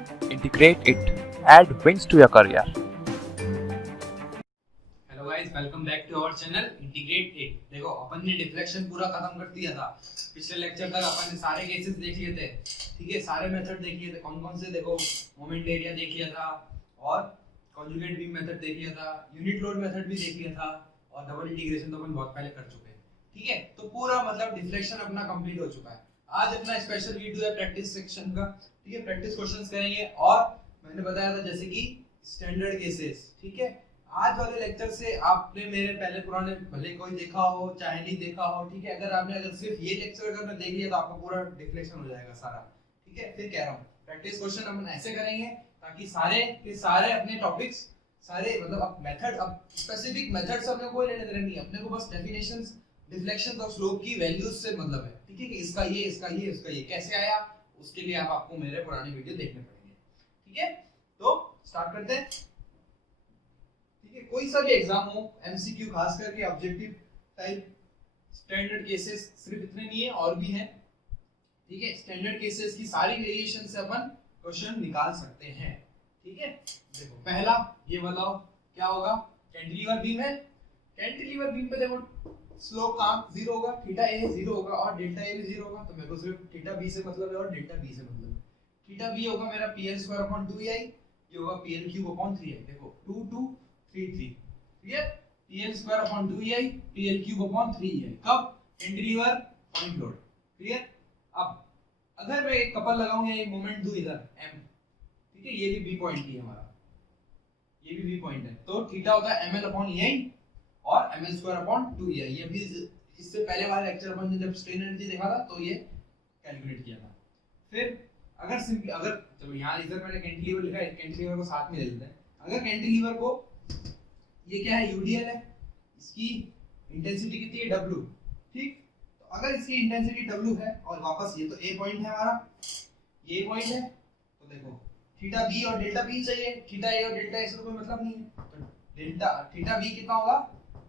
integrate it, add wins to your career. Hello guys, welcome back to our channel integrate it. देखो, अपन ने deflection पूरा खत्म कर दिया था। पिछले लेक्चर तक अपन ने सारे केसेस देख लिए थे, ठीक है, सारे मेथड देख लिए थे। कौन कौन से? देखो, मोमेंट एरिया देख लिया था, और कॉन्जुगेट बीम मेथड देख लिया था, यूनिट लोड मेथड भी देख लिया था, और डबल इंटीग्रेशन तो अपन बहुत पहले कर चुके हैं, ठीक है। तो पूरा मतलब डिफ्लेक्शन अपना कंप्लीट हो चुका है। आज अपना स्पेशल वीडियो है प्रैक्टिस सेक्शन का, ठीक है। प्रैक्टिस क्वेश्चंस करेंगे, और मैंने बताया था जैसे कि स्टैंडर्ड केसेस, ठीक है। आज वाले लेक्चर से आपने मेरे पहले पुराने भले कोई देखा हो चाहे नहीं देखा हो, ठीक है, अगर सिर्फ ये लेक्चर अगर देख लिया तो आपका पूरा डिफ्लेक्शन हो जाएगा सारा, ठीक है। फिर कह रहा हूँ प्रैक्टिस क्वेश्चन अपन ऐसे करेंगे ताकि सारे के सारे अपने टॉपिक्स सारे मतलब अब मेथड, अब स्पेसिफिक मेथड से अपने को लेने देने नहीं है, अपने को बस डेफिनेशंस डिफ्लेक्शन और स्लोप की वैल्यूज से मतलब है, ठीक है, कि इसका ये इसका ये इसका ये कैसे आया, उसके लिए आप आपको मेरे पुराने वीडियो देखने पड़ेंगे, ठीक है। तो स्टार्ट करते हैं, ठीक है। कोई सा भी एग्जाम हो, एमसीक्यू खास करके ऑब्जेक्टिव टाइप, स्टैंडर्ड केसेस सिर्फ इतने नहीं है और भी हैं, ठीक है। स्टैंडर्ड केसेस की सारी वेरिएशन से अपन क्वेश्चन निकाल सकते हैं, ठीक है। देखो, पहला ये बताओ क्या होगा। कैंटिलीवर बीम है, कैंटिलीवर बीम पे देखो स्लोप का जीरो होगा, थीटा ए जीरो होगा और डेल्टा ए भी जीरो होगा, तो मेरे को सिर्फ थीटा बी से मतलब है और डेल्टा बी से मतलब है। थीटा बी होगा मेरा pl स्क्वायर अपॉन 2ei, ये होगा pl क्यूब अपॉन 3i। देखो 2 2 3 3, ठीक है। pl square upon 2ei, pl cube upon 3ei, कब? Cantilever point load, clear. अब अगर मैं एक कपल लगाऊं या एक मोमेंट दूं इधर m, ठीक है, ये भी बी पॉइंट ही है हमारा, ये भी बी पॉइंट है, तो थीटा होता है ml अपॉन ei और ml स्क्वायर अपॉन 2ei। ये भी इससे पहले वाले लेक्चर अपन ने जब स्ट्रेन एनर्जी देखा था तो ये कैलकुलेट किया था। फिर अगर चलो यहाँ इधर मैंने कैंटिलीवर लिखा है, कैंटिलीवर को साथ में ले लेते हैं। अगर कैंटिलीवर को, ये क्या है, यूडीएल है, इसकी इंटेंसिटी कितनी है, W, ठीक। तो अगर इसकी इंटेंसिटी W है और वापस ये तो A पॉइंट है हमारा, ये पॉइंट है, तो देखो थीटा B और डेल्टा B चाहिए, थीटा A और डेल्टा A से कोई मतलब नहीं है, तो डेल्टा थीटा B कितना होगा,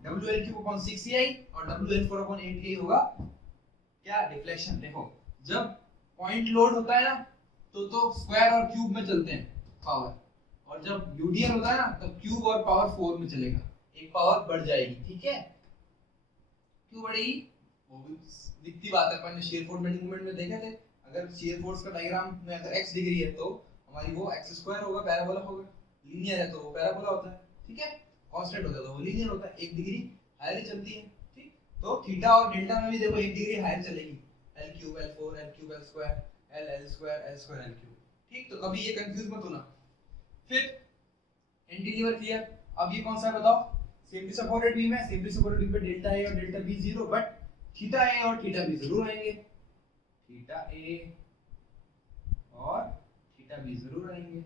WL क्यूब अपॉन 6ei और WL4 अपॉन 8ei होगा क्या, डिफ्लेक्शन। देखो जब पॉइंट लोड होता है ना तो स्क्वायर और क्यूब में चलते हैं पावर, और जब यूडीएल होता है ना तब क्यूब और पावर 4 में चलेगा, एक पावर बढ़ जाएगी, ठीक है। क्यों बढ़ेगी? वो भी दिखती बात है, अपन ने शेयर फोर्स बेंडिंग मोमेंट में देखे थे। अगर शेयर फोर्स का डायग्राम में अगर x डिग्री है तो हमारी वो x स्क्वायर होगा, पैराबोला होगा, लीनियर है तो वो पैराबोला होता है, ठीक है। कांस्टेंट होता है तो वो लीनियर होता है, एक डिग्री हायर ही चलती है, ठीक। तो थीटा और डेल्टा में भी देखो एक डिग्री हायर चलेगी, l cube l4 l cube l square l square l square l cube, ठीक। तो कभी ये कंफ्यूज मत होना। फिर कैंटिलीवर क्लियर। अब ये कौन सा है बताओ, सेमली सपोर्टेड बीम है, सेमली सपोर्टेड बीम पे डेल्टा ए और delta B zero, but theta A और थीटा बी जरूर आएंगे, थीटा ए और थीटा बी जरूर आएंगे।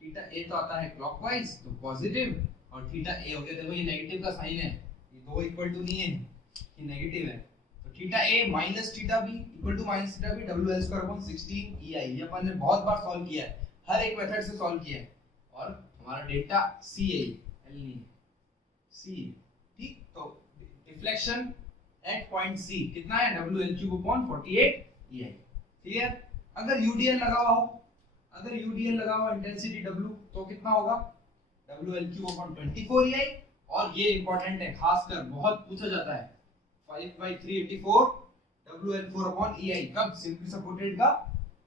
थीटा ए तो आता है क्लॉकवाइज तो पॉजिटिव, और थीटा ए हो गया, देखो ये नेगेटिव का साइन है, ये दो इक्वल टू नहीं है, ये नेगेटिव है, तो theta A minus theta B equal to minus theta B WL square upon 16 EI। ये अपन ने बहुत बार सॉल्व किया है, हर एक मेथड से सॉल्व किया है, और हमारा डेल्टा सी है, एल नहीं सी, ठीक। तो डिफ्लेक्शन एट पॉइंट सी कितना है, WL cube upon 48 EI, clear. अगर यूडीएल लगा हुआ हो, अगर यूडीएल लगा हुआ इंटेंसिटी W तो कितना होगा, WL क्यूब अपॉन 24 EI, और ये इंपॉर्टेंट है, खासकर बहुत पूछा जाता है, 5/384 WL4 अपॉन EI, कब सिंपली सपोर्टेड का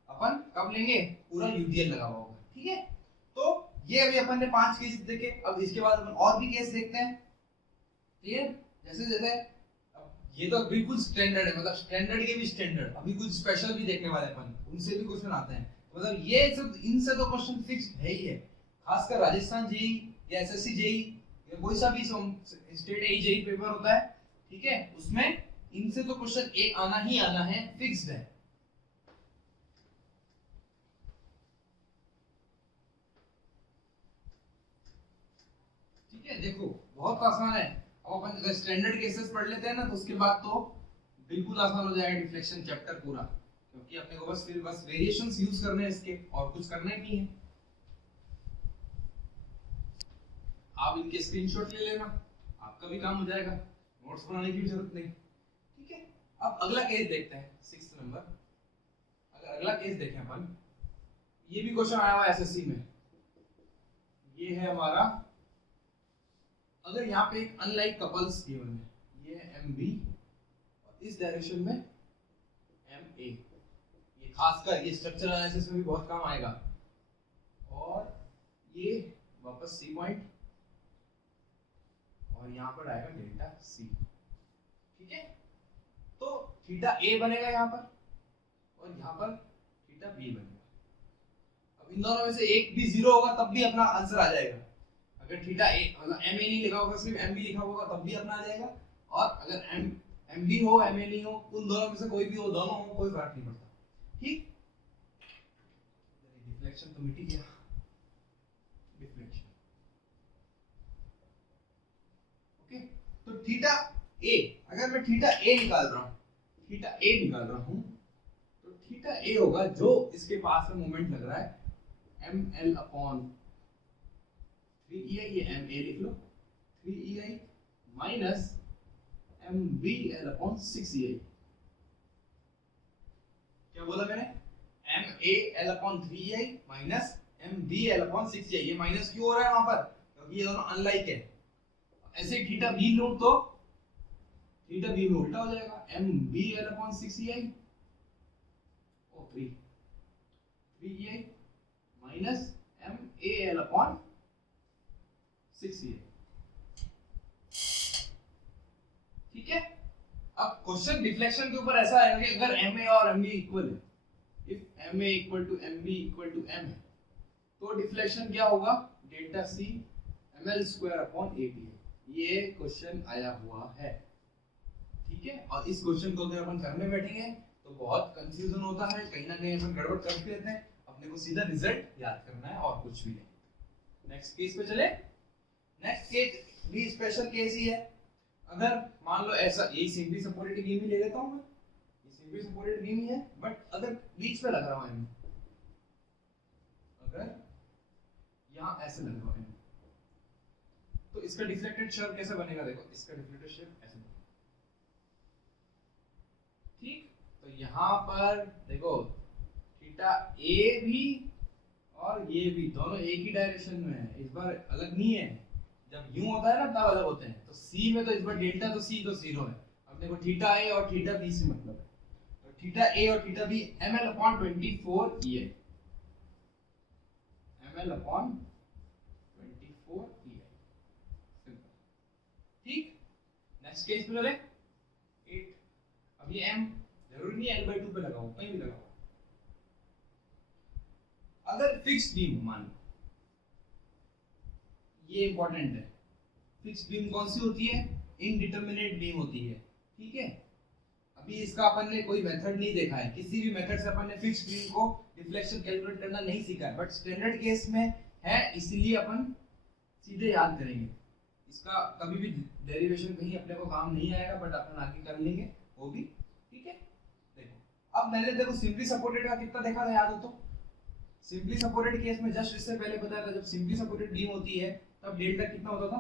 अपन कब लेंगे, पूरा यूडीएल लगा हुआ होगा, ठीक है। तो ये अभी अपन ने 5 केस देखे, अब इसके बाद अपन और भी केस देखते हैं, क्लियर। जैसे जैसे ये तो बिल्कुल स्टैंडर्ड है, मतलब स्टैंडर्ड के भी स्टैंडर्ड, अभी कुछ स्पेशल भी देखने वाले अपन, उनसे भी क्वेश्चन आते हैं, मतलब ये सब इनसे तो क्वेश्चन फिक्स है ही है, खासकर राजस्थान जेई या एसएससी जेई या कोई सा भी स्टेट एई जेई पेपर होता है, ठीक है, उसमें इनसे तो क्वेश्चन एक आना ही आना है, फिक्स्ड है। ठीक है, देखो बहुत आसान है। अब अपन अगर स्टैंडर्ड केसेस पढ़ लेते हैं ना तो उसके बाद तो बिल्कुल आसान हो जाएगा डिफ्लेक्शन चैप्टर पूरा, क्योंकि अपने को बस वेरिएशंस यूज करने हैं इसके, और कुछ करना ही नहीं है। आप इनके स्क्रीनशॉट ले लेना, आपका भी काम हो जाएगा, नोट्स बनाने की भी जरूरत नहीं, ठीक है। अब अगला केस देखते हैं 6th नंबर। अगर अगला केस देखें अपन, ये भी क्वेश्चन आया हुआ एसएससी में। ये है हमारा, अगर यहाँ पे एक अनलाइक कपल्स गिवन है, ये है एम बी और इस डायरेक्शन में एम ए, ये खासकर ये स्ट्रक्चरल एनालिसिस में भी बहुत काम आएगा। और ये वापस सी पॉइंट और यहाँ पर आएगा डेल्टा सी, ठीक है। तो थीटा ए बनेगा यहाँ पर और यहाँ पर थीटा बी बनेगा। अब इन दोनों में से एक भी जीरो होगा तब भी अपना आंसर आ जाएगा। अगर थीटा ए मतलब एम ए नहीं लिखा होगा, सिर्फ एम बी लिखा होगा तब भी अपना आ जाएगा। और अगर एम बी हो एम ए नहीं हो, उन दोनों में से कोई भी हो, दोनों हो, कोई फर्क नहीं पड़ता, ठीक। डिफ्लेक्शन तो मिट ही गया, डिफ्लेक्शन, ओके। तो थीटा ए, अगर मैं थीटा ए निकाल रहा हूं तो थीटा ए होगा जो इसके पास में मोमेंट लग रहा है एम एल अपॉन 3EI, ये एम ए लिख लो, 3EI minus M B L upon 6EI। क्या बोला मैंने? M A L upon 3EI minus M B L upon 6EI। ये माइनस क्यों हो रहा है वहां पर? क्योंकि ये दोनों अनलाइक है। ऐसे थीटा बी लूं तो थीटा बी में उल्टा हो जाएगा, M B L upon 6EI और 3EI minus M A L upon 6EI, ठीक है। अब क्वेश्चन डिफ्लेक्शन के ऊपर ऐसा है कि अगर एम ए और एम बी इक्वल है, if M A equal to M B equal to M है, तो डिफ्लेक्शन क्या होगा? Delta C M L square upon A T है। ये क्वेश्चन आया हुआ है, ठीक है। और इस क्वेश्चन को अगर अपन करने बैठेंगे तो बहुत कंफ्यूजन होता है, कहीं ना कहीं अपन गड़बड़ कर भी लेते हैं। अपने को सीधा रिजल्ट याद करना है और कुछ भी नहीं। नेक्स्ट केस पे चले। नेक्स्ट केस भी स्पेशल केस ही है। अगर मान लो ऐसा, ये सिंपली सपोर्टेड बीम ही ले लेता हूं मैं, ये सिंपली सपोर्टेड बीम ही है, बट अगर बीच पे लग रहा हूं मैं, अगर यहां ऐसे लग रहा हूं, तो इसका डिफ्लेक्टेड शेप कैसे बनेगा? देखो, इसका डिफ्लेक्टेड शेप ऐसे बनेगा, ठीक। तो यहां पर देखो थीटा ए भी और ये भी दोनों एक ही डायरेक्शन में है, इस बार अलग नहीं है। जब यूं होता है ना तब अलग होते हैं। तो सी में तो इस बार डेल्टा तो सी तो जीरो है। अब देखो थीटा ए और थीटा बी से मतलब है, तो थीटा ए और theta B M L upon 24 EI, M L upon 24 EI, simple, ठीक। नेक्स्ट केस पे चले 8। अब ये एम जरूरी नहीं L/2 पे लगाओ, कहीं भी लगाओ। अगर फिक्स्ड बीम मान लो, ये इंपॉर्टेंट है, फिक्स्ड बीम कौन सी होती है? इनडिटरमिनेट बीम होती है, ठीक है। अभी इसका अपन ने कोई मेथड नहीं देखा है, किसी भी मेथड से अपन ने फिक्स्ड बीम को डिफ्लेक्शन कैलकुलेट करना नहीं सीखा है, बट स्टैंडर्ड केस में है, इसलिए अपन सीधे याद करेंगे। इसका कभी भी डेरिवेशन कहीं अपने को काम नहीं आएगा, बट अपन आगे कर लेंगे वो भी, ठीक है। देखो अब मैंने देखो सिंपली सपोर्टेड का कितना देखा था, याद हो तो? सिंपली सपोर्टेड केस में जस्ट इससे पहले बताया था, जब सिंपली सपोर्टेड बीम होती है तब डेल्टा कितना होता था?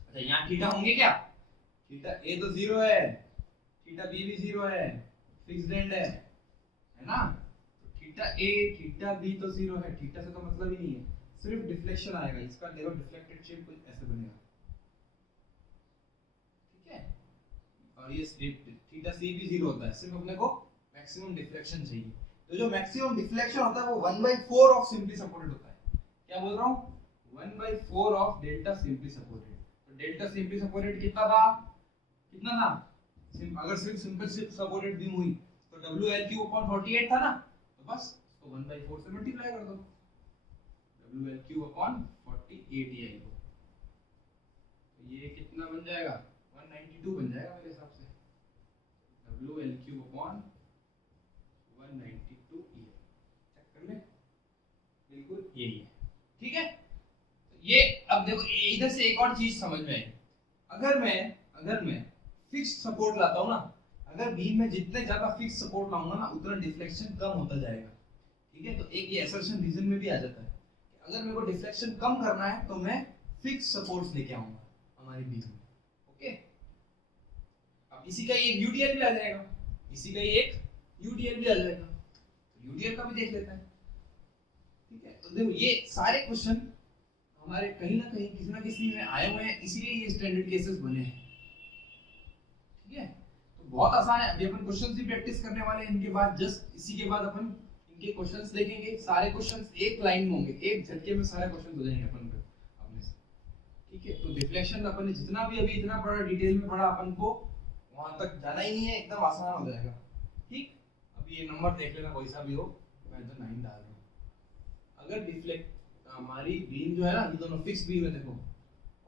अच्छा, यहाँ थीटा होंगे क्या? थीटा ए तो जीरो है, थीटा बी भी जीरो है, फिक्स्ड एंड है ना। तो थीटा ए थीटा बी तो जीरो है, थीटा से तो मतलब ही नहीं है, सिर्फ डिफ्लेक्शन आएगा। इसका देखो डिफ्लेक्टेड शेप कुछ ऐसे बनेगा, ठीक है। और ये थीटा सी भी जीरो होता है, सिर्फ अपने को मैक्सिमम डिफ्लेक्शन चाहिए। तो जो मैक्सिमम डिफ्लेक्शन होता है वो 1/4 ऑफ सिंपली सपोर्टेड होता है। क्या बोल रहा हूँ? 1/4 ऑफ डेल्टा सिंपली सपोर्टेड। तो डेल्टा सिंपली सपोर्टेड कितना था? कितना था? अगर सिर्फ सिंपल सपोर्टेड बीम हुई तो WL/48 था ना, तो बस इसको 1/4 से मल्टीप्लाई कर दो, WL/48 EI को। तो ये कितना बन जाएगा? 192 बन जाएगा मेरे हिसाब से, WL/192 EI। चेक कर ले, बिल्कुल यही है, ठीक है। तो ये अब देखो इधर से एक और चीज समझ में आई। अगर मैं फिक्स्ड सपोर्ट लाता हूं ना, अगर बीम में जितने ज्यादा फिक्स्ड सपोर्ट लाऊंगा ना, उतना डिफ्लेक्शन कम होता जाएगा, ठीक है। तो एक ये असर्शन रीजन में भी आ जाता है कि अगर मेरे को डिफ्लेक्शन कम करना है तो मैं फिक्स्ड सपोर्ट्स लेके आऊंगा हमारी बीम में, ओके। अब इसी का ये यूडीएल भी आ जाएगा, इसी का ये एक यूडीएल भी आ जाएगा। तो यूडीएल का भी देख लेते हैं। ठीक है, तो देखो ये सारे क्वेश्चन हमारे कहीं ना कहीं किसी ना किसी में आए हुए हैं, इसीलिए ये स्टैंडर्ड केसेस बने हैं। ठीक है, तो बहुत आसान है। अभी अपन क्वेश्चंस भी प्रैक्टिस करने वाले हैं इनके बाद, जस्ट इसी के बाद अपन इनके क्वेश्चंस देखेंगे। सारे क्वेश्चंस एक लाइन में होंगे, एक झटके में सारे क्वेश्चन हो जाएंगे अपन पे अपने से। ठीक है, तो डिफ्लेक्शन अपन ने जितना भी अभी इतना पढ़ा, डिटेल में पढ़ा, अपन को वहां तक जाना ही नहीं है, एकदम आसान हो जाएगा। ठीक, अभी ये नंबर देख लेना कोई सा भी हो, मैं तो 9 डाल रहा हूं। अगर डिफ्लेक्ट हमारी बीम जो है ना, ये दोनों फिक्स बीम है देखो,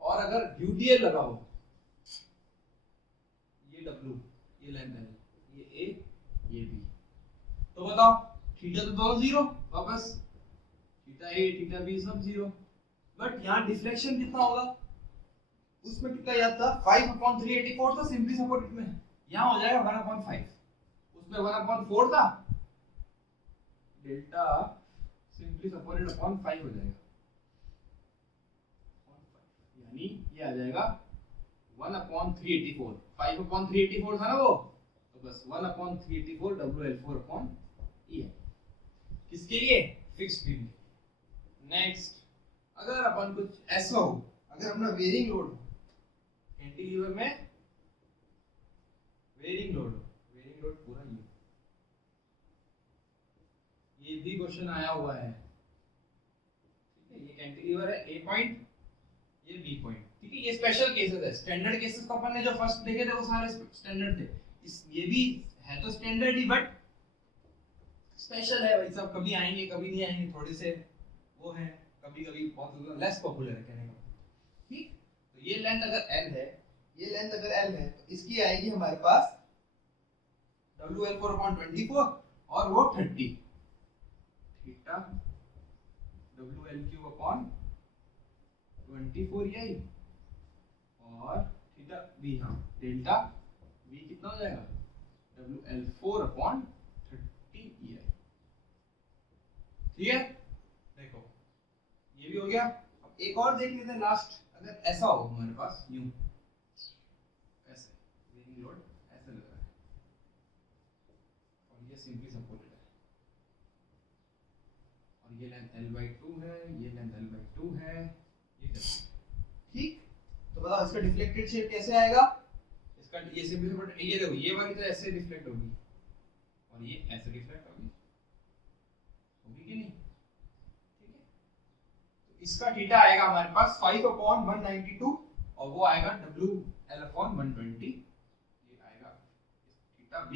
और अगर ड्यूटीएल लगा हो, ये W, ये लेंथ L, ये A, ये B, तो बताओ थीटा तो दोनों जीरो, वापस थीटा A थीटा B सब जीरो। बट यहाँ डिफ्लेक्शन कितना होगा, उसमें कितना याद था, 5/384 था सिंपली सपोर्टेड में, यहाँ हो जाएगा 1/5, उसमें 1/4 था, डेल्टा सिंपली सपोर्टेड अपॉन 5 हो जाएगा, यानी ये आ जाएगा 1/384, 5/384 था ना वो, तो बस 1/384 WL4 अपॉन E है। किसके लिए, फिक्स्ड बीम। नेक्स्ट, अगर अपन कुछ ऐसा हो, अगर अपना वेरिंग लोड हो, कैंटिलीवर में वेरिंग लोड हो, वेरिंग लोड पूरा ये भी क्वेश्चन आया हुआ है। ठीक है, ये कैंटिलीवर है, ए पॉइंट, ये बी पॉइंट। ठीक है, ये स्पेशल केसेस है। स्टैंडर्ड केसेस तो अपन ने जो फर्स्ट देखे थे वो सारे स्टैंडर्ड थे, इस ये भी है तो स्टैंडर्ड ही, बट स्पेशल है भाई साहब, कभी आएंगे कभी नहीं आएंगे, थोड़े से वो है, कभी कभी बहुत लेस पॉपुलर है कहने का। ठीक, तो ये लेंथ अगर L है, ये लेंथ अगर L है, तो इसकी आएगी हमारे पास WL4/24 और वो 30, थीटा WL3/24 यही, और थीटा B, हाँ डेल्टा V कितना हो जाएगा, WL4/30 EI। ठीक है, देखो ये भी हो गया। अब एक और देख लेते हैं लास्ट, अगर ऐसा हो हमारे पास, यूं ऐसे वेरिंग लोड ऐसे लग रहा है और ये सिंपली सपोर्टेड है, और ये लेंथ L/2 है, ये लेंथ L/2 है, ये ठीक। तो बताओ इसका डिफ्लेक्टेड शेप कैसे आएगा, इसका ये सिंपली सपोर्टेड, ये देखो ये वाली तो ऐसे रिफ्लेक्ट होगी और ये ऐसे रिफ्लेक्ट होगी कि नहीं। ठीक है, तो इसका थीटा आएगा हमारे पास 5/192 और वो आएगा WL/120, ये आएगा theta B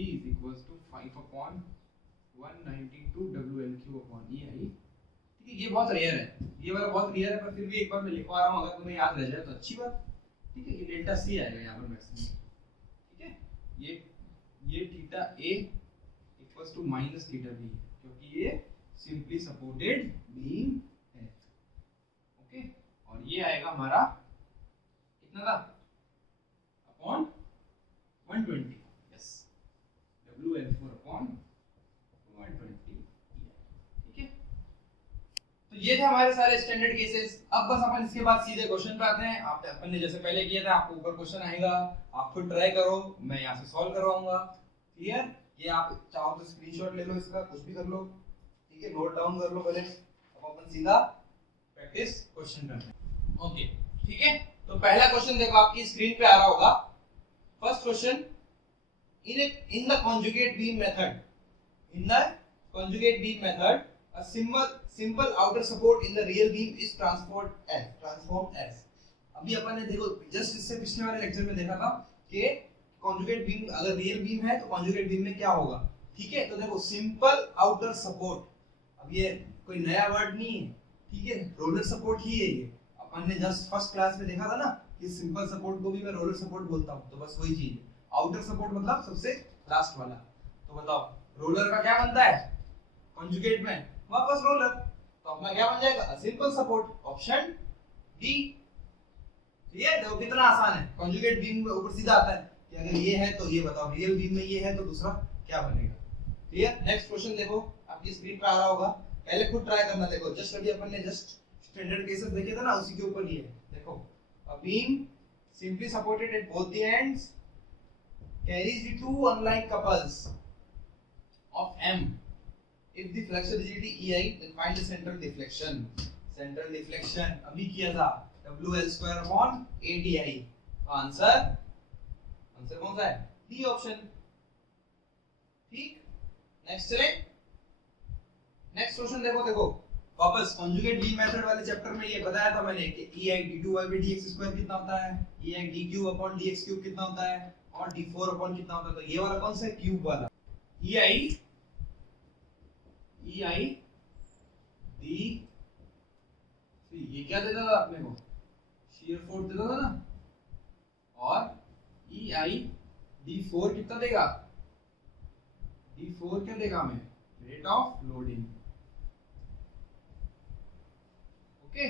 is equals to 5/192 WL3/EI। ठीक है, ये बहुत रेयर है, ये वाला बहुत रेयर है, पर फिर भी एक बार मैं लिखवा रहा हूँ, अगर तुम्हें याद रह जाए तो अच्छी बात। ठीक है, ये डेल्टा C आएगा यहाँ पर मैक्सिमम। ठीक है, ये theta A equals to minus theta B, क्योंकि ये सिंपली सपोर्टेड बीम है। ओके, और ये आएगा हमारा कितना था, अपॉन 120, यस, WL4/120। ठीक है, तो ये थे हमारे सारे स्टैंडर्ड केसेस। अब बस अपन इसके बाद सीधे क्वेश्चन पे आते हैं। आप अपन ने जैसे पहले किया था, आपको ऊपर क्वेश्चन आएगा, आप खुद ट्राई करो, मैं यहाँ से सॉल्व करवाऊंगा। क्लियर, ये आप चाहो तो स्क्रीनशॉट ले लो इसका, कुछ भी कर लो। ठीक है, नोट डाउन कर लो पहले, अब अपन सीधा प्रैक्टिस क्वेश्चन करते हैं। ओके, ठीक है, तो पहला क्वेश्चन देखो आपकी स्क्रीन पे आ रहा होगा। First question, in the conjugate beam method, a simple outer support in the real beam is transformed as। अभी अपन ने देखो जस्ट इससे पिछले वाले लेक्चर में देखा था कि कॉन्जुगेट बीम अगर रियल बीम है तो कॉन्जुगेट बीम में क्या होगा। ठीक है, तो देखो सिंपल आउटर सपोर्ट, अब ये कोई नया वर्ड नहीं है, ठीक है, रोलर सपोर्ट ही है ये। अपन ने जस्ट फर्स्ट क्लास में देखा था ना कि सिंपल सपोर्ट को भी मैं रोलर सपोर्ट बोलता हूँ, तो बस वही चीज है। आउटर सपोर्ट मतलब सबसे लास्ट वाला। तो बताओ रोलर का क्या बनता है कॉन्जुगेट में, वापस रोलर, तो अपना क्या बन जाएगा, सिंपल सपोर्ट, ऑप्शन डी। ये देखो कितना आसान है, कॉन्जुगेट बीम में ऊपर सीधा आता है कि अगर ये है तो ये बताओ, रियल बीम में ये है तो दूसरा क्या बनेगा। क्लियर, नेक्स्ट क्वेश्चन देखो आपकी स्क्रीन पे आ रहा होगा, पहले खुद ट्राई करना। देखो जस्ट अभी अपन ने जस्ट स्टैंडर्ड केसेस देखे थे ना, उसी के ऊपर ये है। देखो a beam simply supported at both the ends carries the two unlike couples of M if the flux rigidity EI then find the central deflection. Central deflection अभी किया था WL square upon ADI. तो answer कौन सा है? D option. ठीक. Next चले. Next question देखो वापस कॉन्जुगेट बी मेथड वाले चैप्टर में ये बताया था मैंने कि EI d2y by dx square कितना होता है, EI d3 upon dx cube कितना होता है और d4 upon कितना होता है. तो ये वाला कौन सा है? क्यूब वाला. EI d ये क्या देता था अपने को? shear force देता था ना. और EI d4 कितना देगा? d4 क्या देगा हमें? Rate of loading. Okay,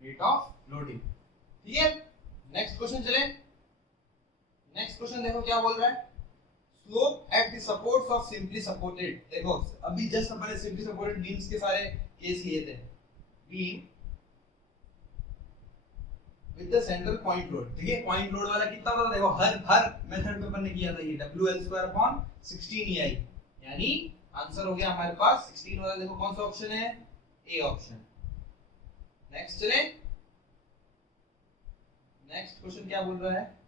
rate of loading. ठीक है. नेक्स्ट क्वेश्चन चले. नेक्स्ट क्वेश्चन देखो क्या बोल रहा है. Slope at the supports of simply supported. देखो अभी जस्ट अपने सिंपली सपोर्टेड बीम्स के सारे केस लिए थे. Beam with the central point load. ठीक है, पॉइंट लोड वाला कितना होता था? देखो हर मेथड में अपन ने किया था ये WL स्क्वायर अपॉन 16 EI. यानी आंसर हो गया हमारे पास 16 वाला. देखो कौन सा ऑप्शन है? A option. नेक्स्ट चले. नेक्स्ट क्वेश्चन क्या बोल रहा है?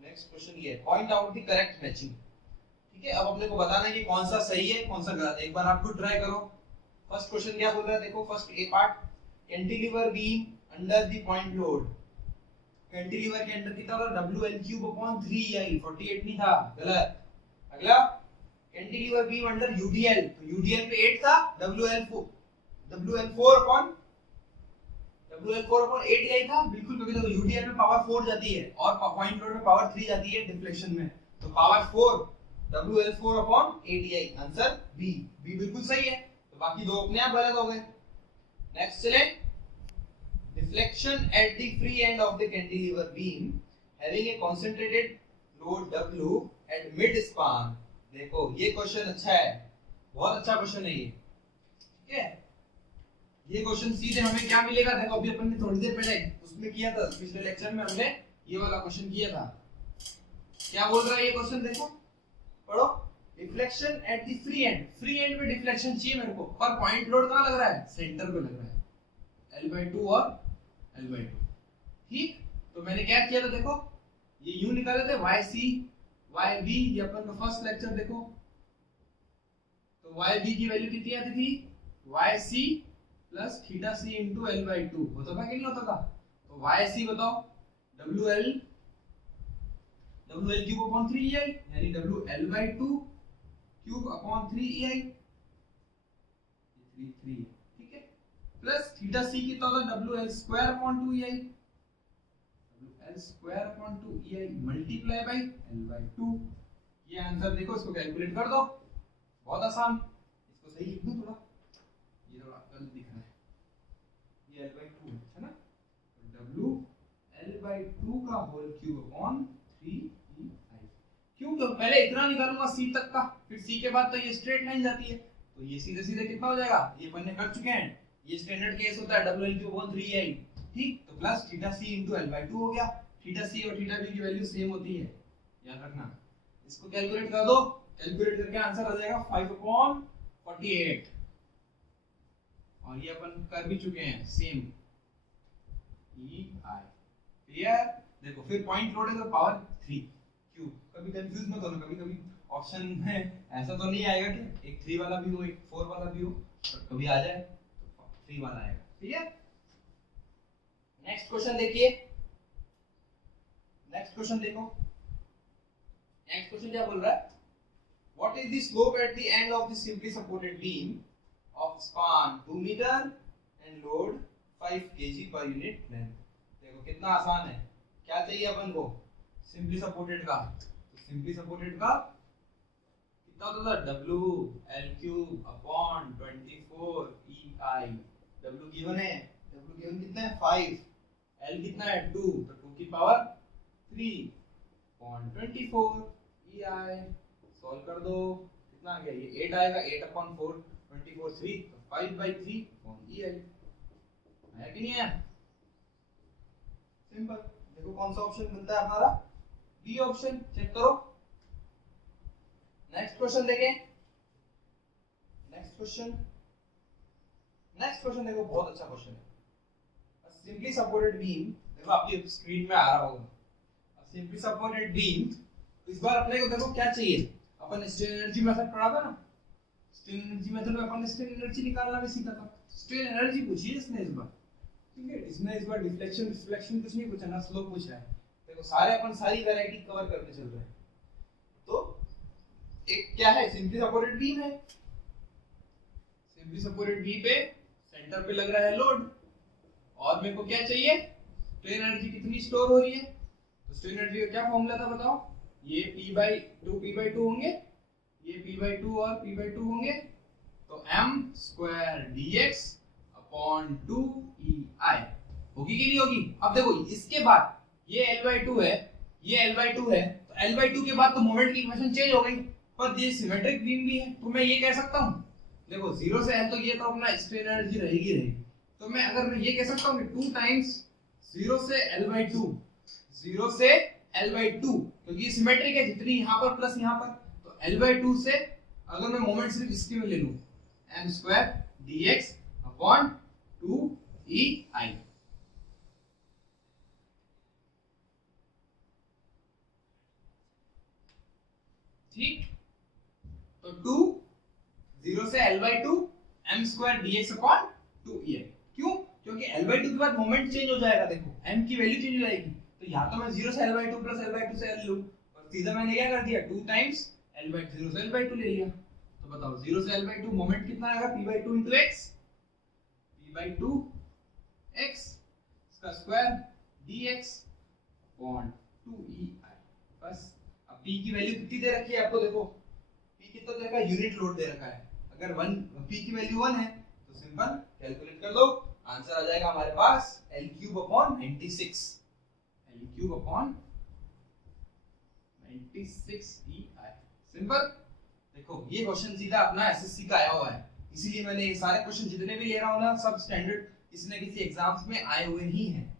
नेक्स्ट क्वेश्चन ये है point out the correct matching. ठीक है, अब अपने को बताना है कि कौन सा सही है कौन सा गलत है. एक बार आप खुद ट्राई करो. फर्स्ट क्वेश्चन क्या बोल रहा है? देखो first A part. Cantilever beam under the point load. Cantilever के अंडर कितना था? WL cube upon 3EI. 48 नहीं था, गलत. अगला कैंटिलीवर बीम अंडर UDL. तो UDL पे 8 था. WL4 अपॉन 8EI था. बिल्कुल, क्योंकि देखो UDL में पावर 4 जाती है और पॉइंट लोड में पावर 3 जाती है डिफ्लेक्शन में. तो power 4 WL4 upon 8EI. Answer B बिल्कुल सही है. तो बाकी दो अपने आप गलत हो गए. नेक्स्ट चले. Deflection at the free end of the cantilever beam having a concentrated load W at mid span. देखो ये क्वेश्चन अच्छा है, बहुत अच्छा क्वेश्चन है ये. ठीक है, ये क्वेश्चन सीधे हमें क्या मिलेगा? देखो अभी अपन ने थोड़ी देर पहले उसमें किया था, पिछले लेक्चर में हमने ये वाला क्वेश्चन किया था. क्या बोल रहा है ये क्वेश्चन? देखो पढ़ो. Deflection at the free and. Free and में डिफ्लेक्शन चाहिए मेरे को, पर पॉइंट लोड कहाँ लग रहा है? सेंटर पे लग रहा है. L/2 और L/2. ठीक. तो मैंने क्या किया था? देखो ये यूं निकाले थे YC YB. ये अपन का फर्स्ट लेक्चर देखो. तो YB की वैल्यू कितनी आती थी? YC plus theta C into L/2. होता था कि नहीं होता था? तो YC बताओ. WL क्यूब अपॉन 3EI यानी WL/2 क्यूब अपॉन 3EI. 3 ठीक है. प्लस थीटा C कितना होता? WL square upon 2EI. WL square upon 2EI multiply by L/2. ये आंसर देखो, इसको कैलकुलेट कर दो. बहुत आसान. इसको सही लिख दूं थोड़ा. ये थोड़ा गलत दिख रहा है. ये L/2 है ना. WL/2 का होल क्यूब अपॉन 3EI. क्यों? तो पहले इतना निकालूंगा C तक का, फिर C के बाद तो ये स्ट्रेट लाइन जाती है. तो ये सीधे सीधे कितना हो जाएगा? ये अपन ने कर चुके हैं. ये स्टैंडर्ड केस होता है WL क्यूब अपॉन 3EI. ठीक. तो plus theta C into L/2 हो गया. थीटा C और थीटा B की वैल्यू सेम होती है, याद रखना. इसको कैलकुलेट कर दो. कैलकुलेट करके आंसर आ जाएगा 5/48. और ये अपन कर भी चुके हैं सेम. EI clear. देखो फिर पॉइंट लोड है तो पावर 3 क्यूब. कभी कंफ्यूज मत होना. कभी कभी ऑप्शन में ऐसा तो नहीं आएगा कि एक 3 वाला भी हो एक 4 वाला भी हो, पर कभी आ जाए तो 3 वाला आएगा. ठीक है. नेक्स्ट क्वेश्चन देखिए. नेक्स्ट क्वेश्चन देखो. नेक्स्ट क्वेश्चन क्या बोल रहा है? What is the slope at the end of the simply supported beam of span 2 meter and load 5 kg per unit length? देखो कितना आसान है. क्या चाहिए अपन को? सिंपली सपोर्टेड का. तो सिंपली सपोर्टेड का कितना होता था? WL cube upon 24 EI. W given है. W गिवन कितना है? 5. L कितना है? 2. तो 2 की पावर 3 अपॉन 24 EI. सॉल्व कर दो. कितना आ गया? ये 8 आएगा. 8 अपॉन 4 24 3. तो 5/3 अपॉन EI. आया कि नहीं आया? सिंपल. देखो कौन सा ऑप्शन मिलता है हमारा? बी ऑप्शन, चेक करो। नेक्स्ट क्वेश्चन देखें। नेक्स्ट क्वेश्चन देखो, बहुत अच्छा क्वेश्चन है। सिंपली सपोर्टेड बीम, देखो आपकी स्क्रीन में आ रहा होगा। सिंपली सपोर्टेड बीम, इस बार अपने को देखो क्या चाहिए, अपन स्ट्रेन एनर्जी मेथड पढ़ा था ना। स्ट्रेन एनर्जी मेथड में अपन ने स्ट्रेन एनर्जी निकालना भी सीखा था। स्ट्रेन एनर्जी पूछी है इसने इस बार, ठीक है। इसमें इस बार डिफ्लेक्शन रिफ्लेक्शन कुछ नहीं पूछा ना, स्लो पूछा है। देखो सारे अपन सारी वैरायटी कवर करके चल रहे हैं। तो एक क्या है, सिंपली सपोर्टेड बीम है। सिंपली सपोर्टेड बीम पे सेंटर पे लग रहा है लोड, और मेरे को क्या चाहिए, स्ट्रेन एनर्जी कितनी स्टोर हो रही है। तो स्ट्रेन एनर्जी का क्या फॉर्मूला था बताओ, ये P/2 होंगे, ये P/2 और P/2 होंगे, तो m² dx अपॉन 2EI होगी कि नहीं होगी। अब देखो इसके बाद ये L/2 है, ये L/2 है, तो L/2 के बाद तो मोमेंट की इक्वेशन चेंज हो गई, पर ये सिमेट्रिक बीम भी है, तो मैं ये कह सकता हूँ, देखो 0 से L तो ये तो अपना स्ट्रेन एनर्जी रहेगी। तो मैं अगर मैं ये कह सकता हूँ कि 2 टाइम्स 0 से L/2, 0 से L/2, क्योंकि ये सिमेट्रिक है, जितनी यहाँ पर प्लस यहाँ पर, तो L/2 से अगर मैं मोमेंट सिर्फ इसकी में ले लूँ, m² dx अपॉन 2EI। ठीक, तो 2 0 से L/2 m² dx upon 2EI। क्यों? क्योंकि L/2 के बाद मोमेंट चेंज हो जाएगा। देखो m की वैल्यू चेंज हो जाएगी, तो यहाँ तो मैं 0 से L/2 प्लस L/2 से L लूं, और सीधा मैंने क्या कर दिया, 2 टाइम्स L/0 से L/2 ले लिया। तो बताओ 0 से L/2 मोमेंट कितना आएगा, P/2 into x, P/2 x इसका स्क्वायर dx अपॉन 2EI। बस अब p की वैल्यू कितनी दे रखी है आपको, देखो p कितना दे रखा है, यूनिट लोड दे रखा है। अगर 1 p की वैल्यू 1 है तो सिंपल कैलकुलेट कर दो, आंसर आ जाएगा हमारे पास L³ upon 96, L³ upon 96 EI। Simple. देखो ये क्वेश्चन सीधा अपना एसएससी का आया हुआ है, इसीलिए मैंने ये सारे क्वेश्चन जितने भी ले रहा हूं ना, सब स्टैंडर्ड किसी न किसी एग्जाम्स में आए हुए ही हैं।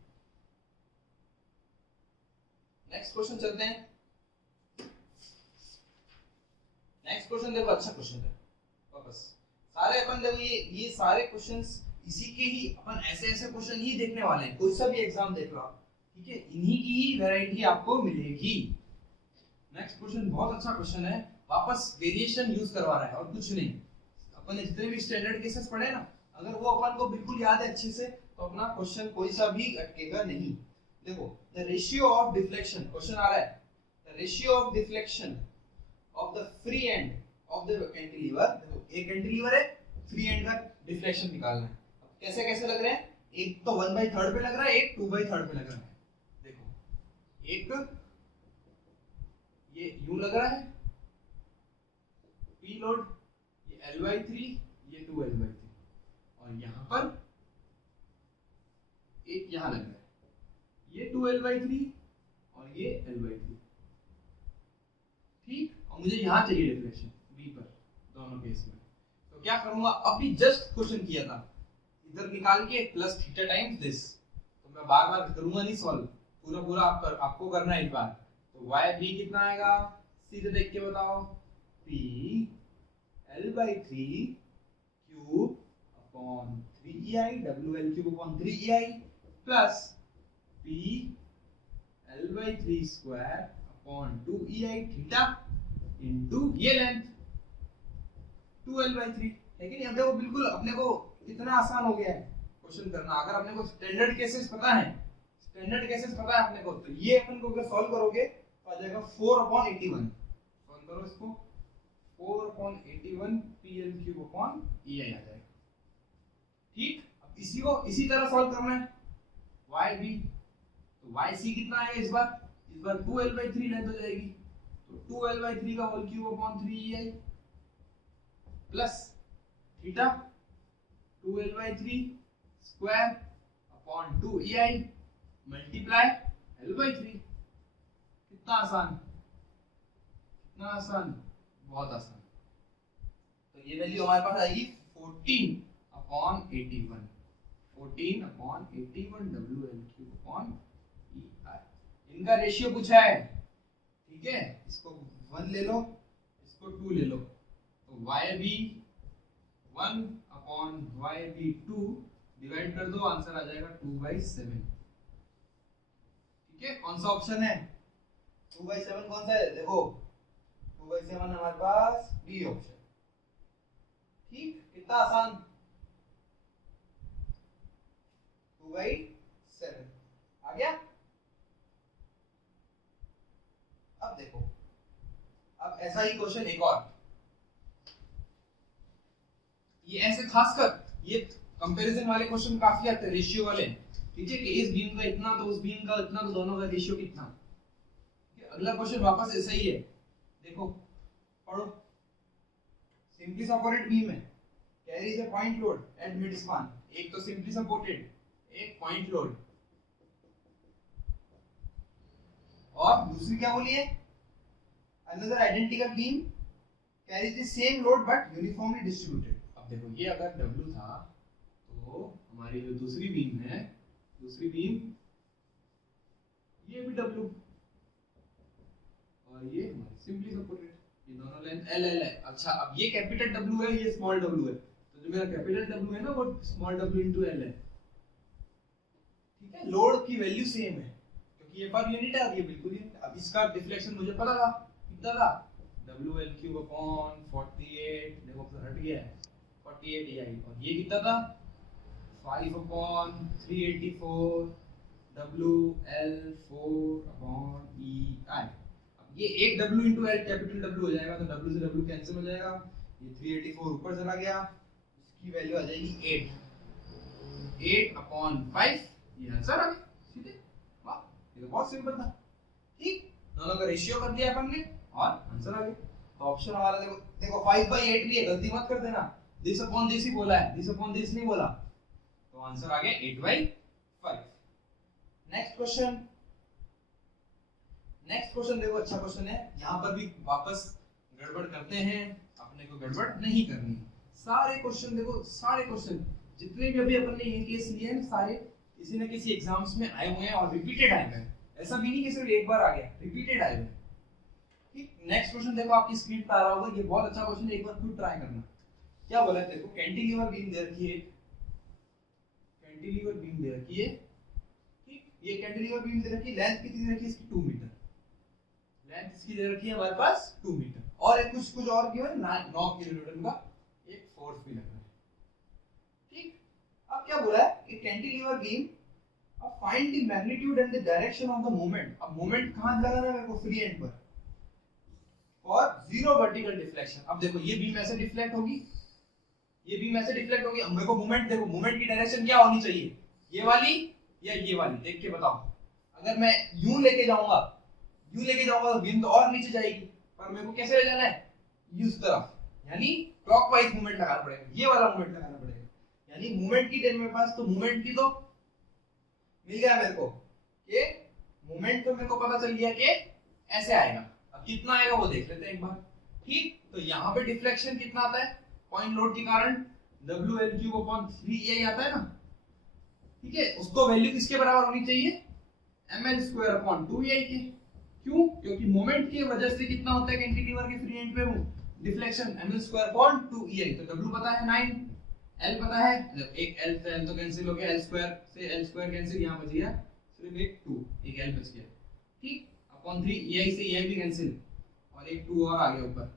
नेक्स्ट क्वेश्चन चलते हैं। नेक्स्ट क्वेश्चन देखो, अच्छा क्वेश्चन है वापस। सारे अपन देखो ये सारे क्वेश्चंस इसी के ही, अपन ऐसे ऐसे क्वेश्चन ही देखने वाले हैं, कोई सा भी एग्जाम देख लो आप, ठीक है, इन्हीं की ही वैरायटी आपको मिलेगी। नेक्स्ट क्वेश्चन बहुत अच्छा क्वेश्चन है, वापस वेरिएशन यूज करवा रहा है और कुछ नहीं। अपन ने जितने भी स्टैंडर्ड केसेस पढ़े ना, अगर वो अपन को बिल्कुल याद है अच्छे से, तो अपना क्वेश्चन कोई सा भी अटकेगा नहीं। देखो the ratio of deflection, question आ रहा है, the ratio of deflection of the free end of the cantilever. देखो एक कैंटिलीवर है, फ्री एंड का डिफ्लेक्शन निकालना है। कैसे कैसे लग रहे हैं, एक तो 1/3 पे लग रहा है, एक 2/3 पे लग रहा है। देखो एक ये यूं लग रहा है P लोड, ये L/3, ये 2L/3, और यहां पर एक यहां लग रहा है, ये 2L/3 और ये L/3। ठीक, और मुझे यहां चाहिए डिफ्लेक्शन B पर, दोनों केस में। तो क्या करूंगा, अभी जस्ट क्वेश्चन किया था, इधर निकाल के प्लस थीटा टाइम्स दिस, तो मैं बार बार करूंगा नहीं सॉल्व, पूरा पूरा आपको करना है एक बार। तो y b कितना आएगा, सीधे देख के बताओ, p L/3 cube upon 3EI, WL³ upon 3EI plus p L/3 square upon 2EI theta into ये लेंथ 2L/3 है कि नहीं। अब देखो बिल्कुल अपने को इतना आसान हो गया है क्वेश्चन करना, अगर अपने को स्टैंडर्ड केसेस पता है, स्टैंडर्ड केसेस पता है अपने को, तो ये अपन को अगर सॉल्व करोगे तो आ जाएगा 4/81। सॉल्व करो इसको, 4/81 PL³ अपॉन EI आ जाएगा। ठीक, अब इसी को इसी तरह सॉल्व करना है YB, तो YC कितना आएगा इस बार 2L/3 लेंथ हो जाएगी, तो 2L/3 का whole cube upon 3EI plus theta 2L/3 square upon 2EI multiply L/3। कितना आसान, कितना आसान, बहुत आसान। तो ये वैल्यू हमारे पास आएगी 14/81, 14/81 WL³ अपॉन EI। इनका रेशियो पूछा है, ठीक है, इसको 1 ले लो, इसको 2 ले लो, तो YB 1 अपॉन YB 2 डिवाइड कर दो, आंसर आ जाएगा 2/7। ठीक है, कौन सा ऑप्शन है 2/7? कौन सा है? देखो 2/7 हमारे पास बी ऑप्शन। ठीक, कितना आसान, 2/7 आ गया। अब देखो, अब ऐसा ही क्वेश्चन एक और, ये ऐसे खासकर ये कंपैरिजन वाले क्वेश्चन काफी आते हैं, रेशियो वाले। ठीक है, कि इस बीम का इतना तो उस बीम का इतना, तो दोनों का रेशियो कितना। अगला क्वेश्चन वापस ऐसा ही है, देखो पढ़ो। सिंपली सपोर्टेड बीम है, carries a point load at mid span. एक तो सिंपली सपोर्टेड, एक पॉइंट लोड, और दूसरी क्या बोली है, another identical beam carries the same load but uniformly distributed. अब देखो, ये अगर W था तो हमारी जो दूसरी बीम है, दूसरी बीम ये भी W, और ये हमारी सिंपली सपोर्टेड, ये दोनों लेंथ L L है। अच्छा, अब ये कैपिटल W है, ये स्मॉल w है, तो जो मेरा कैपिटल W है ना वो स्मॉल w इनटू L है। ठीक है, लोड की वैल्यू सेम है क्योंकि ये पर यूनिट है, अब ये बिल्कुल यूनिट। अब इसका डिफ्लेक्शन मुझे पता था कितना था, WL³ अपॉन 48, देखो तो हट गया है 48 EI, और ये कितना था 5 अपॉन 384 WL4 अपॉन EI। अब ये एक W into L capital W हो जाएगा, तो W से W कैंसिल हो जाएगा, ये 384 ऊपर चला गया, इसकी वैल्यू आ जाएगी 8 अपॉन 5, ये आंसर आ गया सीधे। वाह, ये तो बहुत सिंपल था। ठीक, दोनों का रेशियो कर दिया अपन ने और आंसर आ गया। तो ऑप्शन हमारा देखो, देखो 5/8 भी है, गलती मत कर देना, दिस अपॉन दिस ही बोला है, दिस अपॉन दिस नहीं बोला, तो आंसर आ गया 8/5। नेक्स्ट क्वेश्चन, नेक्स्ट क्वेश्चन देखो, अच्छा क्वेश्चन है, यहाँ पर भी वापस गड़बड़ करते हैं, अपने को गड़बड़ नहीं करनी। सारे क्वेश्चन देखो, सारे क्वेश्चन जितने भी अभी अपन ने ये केस लिए हैं सारे किसी न किसी एग्जाम्स में आए हुए हैं और रिपीटेड आए हुए हैं, ऐसा भी नहीं कि सिर्फ एक बार आ गया, रिपीटेड आए हुए हैं। ठीक, नेक्स्ट क्वेश्चन देखो आपकी स्क्रीन पर आ रहा होगा, ये बहुत अच्छा क्वेश्चन है, एक बार खुद ट्राई करना। क्या बोला है देखो, कैंटिलीवर बीम दे रखी है, कैंटिलीवर बीम दे रखी है। ठीक, ये कैंटिलीवर बीम दे रखी है, लेंथ कितनी दे रखी है इसकी 2 मीटर, लेंथ इसकी दे रखी है हमारे पास 2 मीटर, और एक कुछ और गिवन 9 किलोन्यूटन का एक फोर्स भी लग रहा है। ठीक, अब क्या बोला है कि कैंटिलीवर बीम, अब find the magnitude and the direction of the moment. अब मोमेंट कहां लगाना है मेरे को, फ्री एंड पर, और 0 वर्टिकल डिफ्लेक्शन। अब देखो ये बीम ऐसे डिफ्लेक्ट होगी, ये बीम ऐसे डिफ्लेक्ट होगी, अब मेरे को मोमेंट देखो, मोमेंट की डायरेक्शन क्या होनी चाहिए, ये वाली या ये वाली, देख के बताओ। अगर मैं यूं लेके जाऊंगा, यूं लेके जाऊंगा तो बीम तो और नीचे जाएगी, पर मेरे को कैसे ले जाना है, इस तरफ, यानी क्लॉकवाइज मूवमेंट लगाना पड़ेगा, ये वाला मूवमेंट लगाना पड़ेगा। यानी मूवमेंट की टेन मेरे पास, तो मूवमेंट की तो मिल गया मेरे को, कि मूवमेंट तो मेरे को पता चल गया कि ऐसे आएगा। अब कितना आएगा वो देख लेते हैं एक बार। ठीक, तो यहाँ पे डिफ्लेक्शन कितना आता है पॉइंट लोड के कारण, WL³ अपॉन 3EI आता है ना। ठीक है, उसको वैल्यू किसके बराबर होनी चाहिए, ml² अपॉन 2EI के। क्यों, क्योंकि मोमेंट की वजह से कितना होता है कैंटिलीवर के फ्री एंड पे डिफ्लेक्शन, ml² अपॉन 2EI। तो W पता है 9, L पता है, एक L से L तो कैंसिल हो गया, L² से L² कैंसिल, यहाँ बच गया सिर्फ एक 2, एक L बच गया। ठीक, अपॉन 3EI से EI भी कैंसिल, और एक 2 और आ गया ऊपर,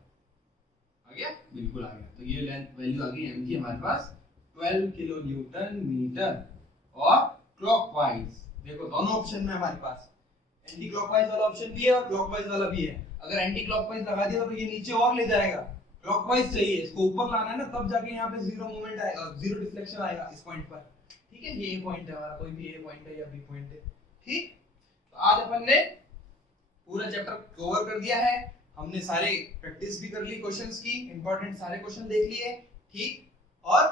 आ गया, बिल्कुल आ गया। तो ये लेंथ वैल्यू आ गई m की हमारे पास 12 किलो न्यूटन मीटर। और क्लॉकवाइज देखो, दोनों ऑप्शन में हमारे पास एंटी क्लॉकवाइज वाला ऑप्शन भी है और क्लॉकवाइज वाला भी है। अगर एंटी क्लॉकवाइज लगा दिया तो ये नीचे और ले जाएगा, क्लॉकवाइज चाहिए, इसको ऊपर लाना है ना, तब जाके यहाँ पे 0 मूवमेंट आएगा, 0 डिफ्लेक्शन आएगा इस पॉइंट पर। ठीक है, ये पॉइंट है हमारा, कोई भी ए पॉइंट है या बी पॉइंट है। ठीक, तो आज अपन ने पूरा चैप्टर कवर कर दिया है, हमने सारे प्रैक्टिस भी कर ली, क्वेश्चंस की इंपॉर्टेंट सारे क्वेश्चन देख लिए। ठीक, और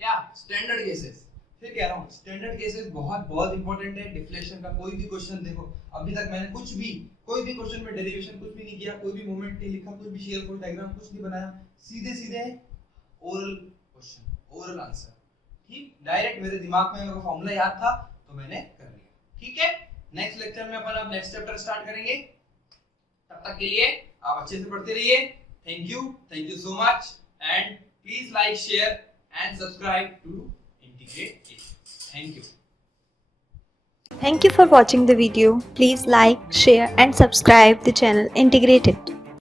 क्या स्टैंडर्ड केसेस, फिर कह रहा हूँ स्टैंडर्ड केसेस बहुत बहुत इंपॉर्टेंट है। डिफ्लेक्शन का कोई भी क्वेश्चन देखो, अभी तक मैंने कुछ भी कोई भी क्वेश्चन में डेरिवेशन कुछ भी नहीं किया, कोई भी मोमेंट नहीं लिखा, कुछ भी शेयर फोर्स डायग्राम कुछ नहीं बनाया, सीधे सीधे ओरल क्वेश्चन, ओरल आंसर। ठीक, डायरेक्ट मेरे दिमाग में मेरे को फॉर्मूला याद था तो मैंने कर लिया। ठीक है, नेक्स्ट लेक्चर में अपन अब नेक्स्ट चैप्टर स्टार्ट करेंगे। तक के लिए आप अच्छे से पढ़ते रहिए। Thank you so much and please like share and subscribe to integrate it. Thank you. Thank you for watching the video. Please like, share and subscribe the channel Integrate It.